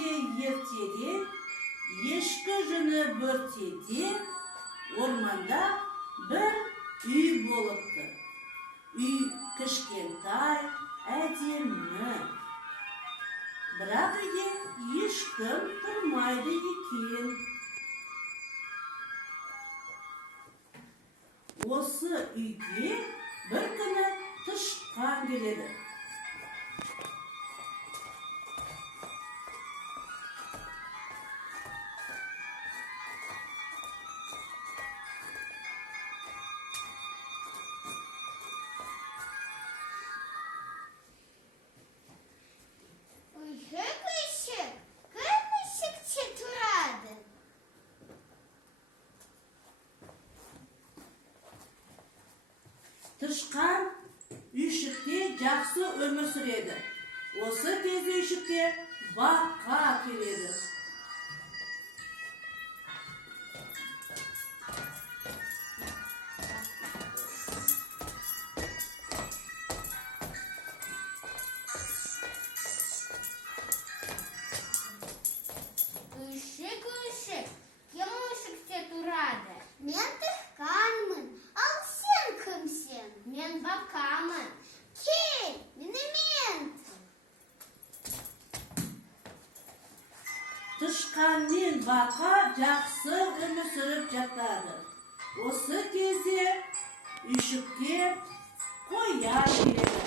ертеде, ешкі жүні бөртеде, орманда бір үй болыпты. Үй кішкентай, әдемі. Бірақ үйде ешкім тұрмайды екен. Осы үйге бір күні тышқан келеді. Тышқан үйшікте жақсы өмір сүреді. Осы кезде үйшікте баққа келеді. Үйшік, кім үйшікте тұрады? Мен тышқанмын, ал сен кімсің? Мен бақамын. Кел, менімен. Тышқан мен бақа жақсы өмір сүріп жатады. Осы кезде үйшікке қоян келеді.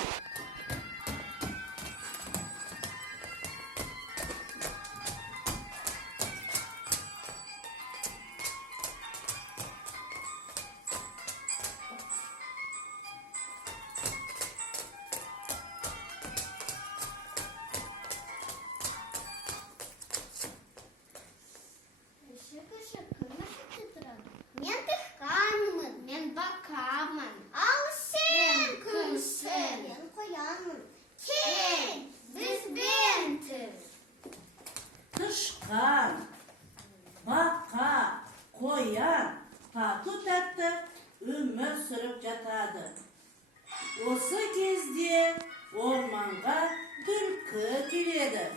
Мен тышқанмын, мен бақамын. Ал сен кімсің? Мен қоянмын. Кел, бізбен тұр. Тышқан, бақа, қоян тату-тәтті өмір сүріп жатады. Осы кезде орманға түлкі келеді.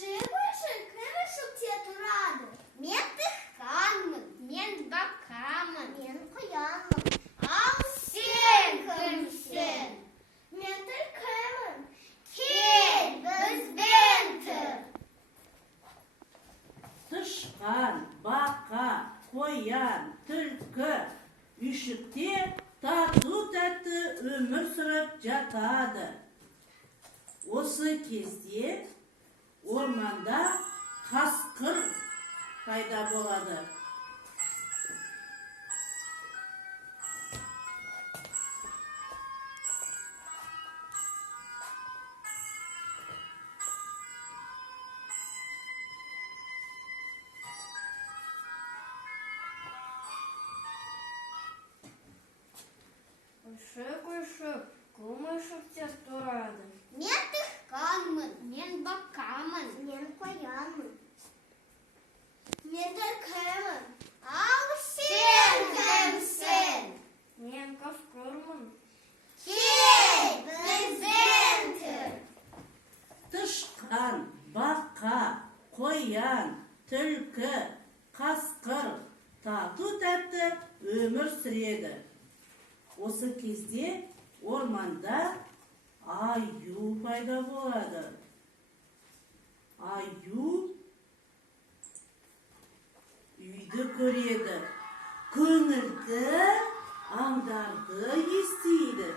Кім үйшікте тұрады? Мен тышқанмын, мен бақамын. Мен қоянмын. Ал сен кімсің? Мен түлкімін. Кел, бізбен тұр. Тышқан, бақа, қоян, түлкі үйшікте тату-тәтті өмір сүріп жатады. Осы кезде орманда қасқыр пайда болады. Үйшік, кім үйшікте тұрады? Мен тышқанмын, мен бақамын. Мен қоянмын. Мен түлкімін. Ал сен кімсің? Мен қасқырмын. Кел, бізбен тұр. Тышқан, бақа, қоян, түлкі, қасқыр тату-тәтті өмір сүреді. Осы кезде орманда аю пайда болады. Аю үйді көреді, көңілді аңдарды естиді.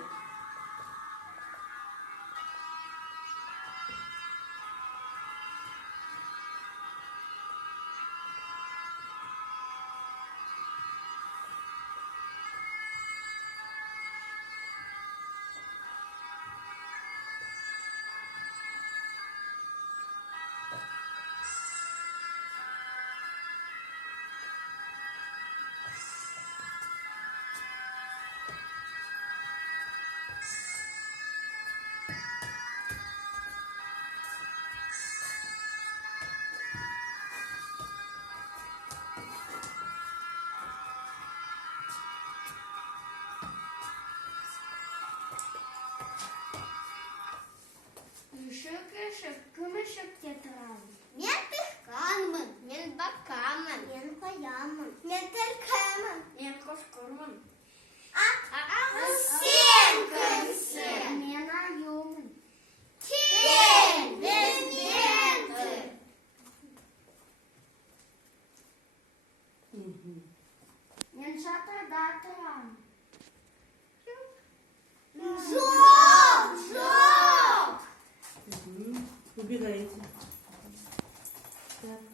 Подвигайте. Так.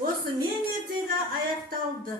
Осымен ертегі аяқталды.